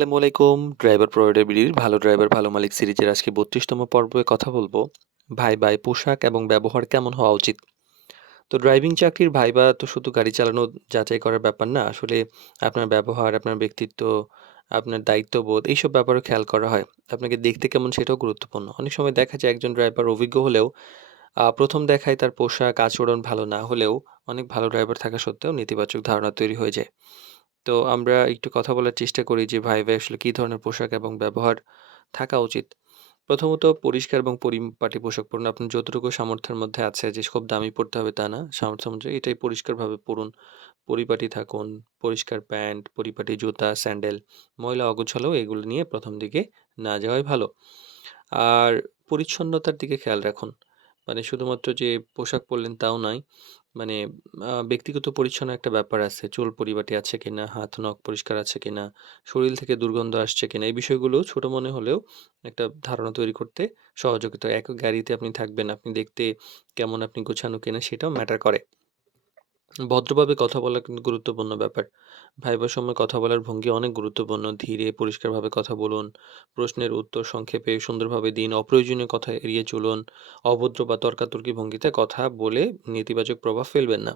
আসসালামু আলাইকুম। Driver provider ভালো ড্রাইভার ভালো মালিক সিরিজের আজকে ৩২তম পর্বে কথা বলবো ভাইবায় পোশাক এবং ব্যবহার কেমন হওয়া উচিত। তো ড্রাইভিং চাকরির ভাইবা তো শুধু গাড়ি চালানো যাচাই করার ব্যাপার না। আসলে আপনার ব্যবহার, আপনার ব্যক্তিত্ব, আপনার দায়িত্ববোধ এইসব ব্যাপারেও খেয়াল করা হয়। আপনাকে দেখতে কেমন সেটাও গুরুত্বপূর্ণ। অনেক সময় দেখা যায় একজন ড্রাইভার অভিজ্ঞ হলেও ১ম দেখায় তার পোশাক আচরণ ভালো না হলেও অনেক ভালো ড্রাইভার থাকা সত্ত্বেও নেতিবাচক ধারণা তৈরি হয়ে যায়। তো আমরা একটু কথা বলার চেষ্টা করি যে ভাইভায় আসলে কী ধরনের পোশাক এবং ব্যবহার থাকা উচিত। প্রথমত পরিষ্কার এবং পরিপাটি পোশাক পরুন। আপনার যতটুকু সামর্থ্যের মধ্যে আছে যে খুব দামি পড়তে হবে তা না। সামর্থ্য অনুযায়ী এটাই পরিষ্কারভাবে পড়ুন। পরিপাটি থাকুন। পরিষ্কার প্যান্ট, পরিপাটি জুতা, স্যান্ডেল। ময়লা অগোছালো এগুলো নিয়ে ১ম দিকে না যাওয়াই ভালো। আর পরিচ্ছন্নতার দিকে খেয়াল রাখুন। মানে শুধুমাত্র যে পোশাক পরলেন তাও নয়। মানে ব্যক্তিগত পরিচ্ছন্ন একটা ব্যাপার আছে। চুল পরিপাটি আছে কিনা, হাত নখ পরিষ্কার আছে কিনা, শরীর থেকে দুর্গন্ধ আসছে কিনা, এই বিষয়গুলো ছোট মনে হলেও একটা ধারণা তৈরি করতে সহযোগিতা। একই গাড়িতে আপনি থাকবেন, আপনি দেখতে কেমন, আপনি গোছানো কিনা সেটাও ম্যাটার করে। ভদ্রভাবে কথা বলা কিন্তু গুরুত্বপূর্ণ ব্যাপার। ভাইবার সময় কথা বলার ভঙ্গি অনেক গুরুত্বপূর্ণ। ধীরে পরিষ্কারভাবে কথা বলুন। প্রশ্নের উত্তর সংক্ষেপে সুন্দরভাবে দিন। অপ্রয়োজনীয় কথা এড়িয়ে চলুন। অভদ্র বা তর্কাতর্কি ভঙ্গিতে কথা বলে নেতিবাচক প্রভাব ফেলবেন না।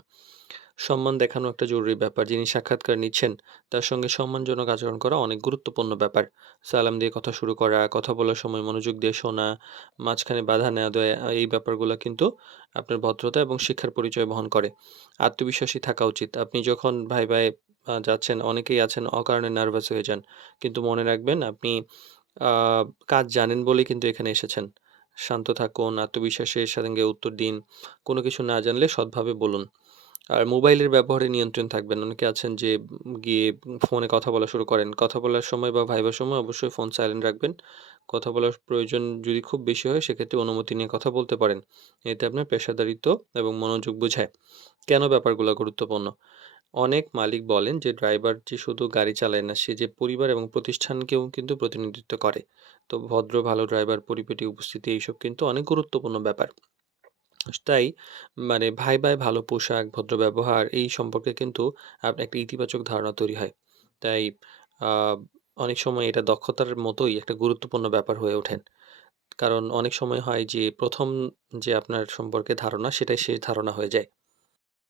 সম্মান দেখানো একটা জরুরি ব্যাপার। যিনি সাক্ষাৎকার নিচ্ছেন তার সঙ্গে সম্মানজনক আচরণ করা অনেক গুরুত্বপূর্ণ ব্যাপার। সালাম দিয়ে কথা শুরু করা, কথা বলার সময় মনোযোগ দিয়ে শোনা, মাঝখানে বাধা না দেওয়া এই ব্যাপারগুলা কিন্তু আপনার ভদ্রতা এবং শিক্ষার পরিচয় বহন করে। আত্মবিশ্বাসী থাকা উচিত। আপনি যখন ভাইভায় যাচ্ছেন অনেকেই আছেন অকারণে নার্ভাস হয়ে যান। কিন্তু মনে রাখবেন আপনি আ কাজ জানেন বলেই কিন্তু এখানে এসেছেন। শান্ত থাকুন, আত্মবিশ্বাসের সঙ্গে উত্তর দিন। কোনো কিছু না জানলে সৎভাবে বলুন। আর মোবাইলের ব্যবহারে নিয়ন্ত্রণ থাকবেন। অনেকে আছেন যে গিয়ে ফোনে কথা বলা শুরু করেন। কথা বলার সময় বা ভাইবার সময় অবশ্যই ফোন সাইলেন্ট রাখবেন। কথা বলার প্রয়োজন যদি খুব বেশি হয় সেক্ষেত্রে অনুমতি নিয়ে কথা বলতে পারেন। এতে আপনার পেশাদারিত্ব এবং মনোযোগ বোঝায়। কেন ব্যাপারগুলো গুরুত্বপূর্ণ? অনেক মালিক বলেন যে ড্রাইভার যে শুধু গাড়ি চালায় না, সে যে পরিবার এবং প্রতিষ্ঠানকেও কিন্তু প্রতিনিধিত্ব করে। তো ভদ্র ভালো ড্রাইভার, পরিপাটি উপস্থিতি এইসব কিন্তু অনেক গুরুত্বপূর্ণ ব্যাপার। তাই মানে ভাইবায় ভালো পোশাক, ভদ্র ব্যবহার এই সম্পর্কে কিন্তু আপনার একটা ইতিবাচক ধারণা তৈরি হয়। তাই আ অনেক সময় এটা দক্ষতার মতোই একটা গুরুত্বপূর্ণ ব্যাপার হয়ে ওঠেন। কারণ অনেক সময় হয় যে ১ম যে আপনার সম্পর্কে ধারণা সেটাই শেষ ধারণা হয়ে যায়।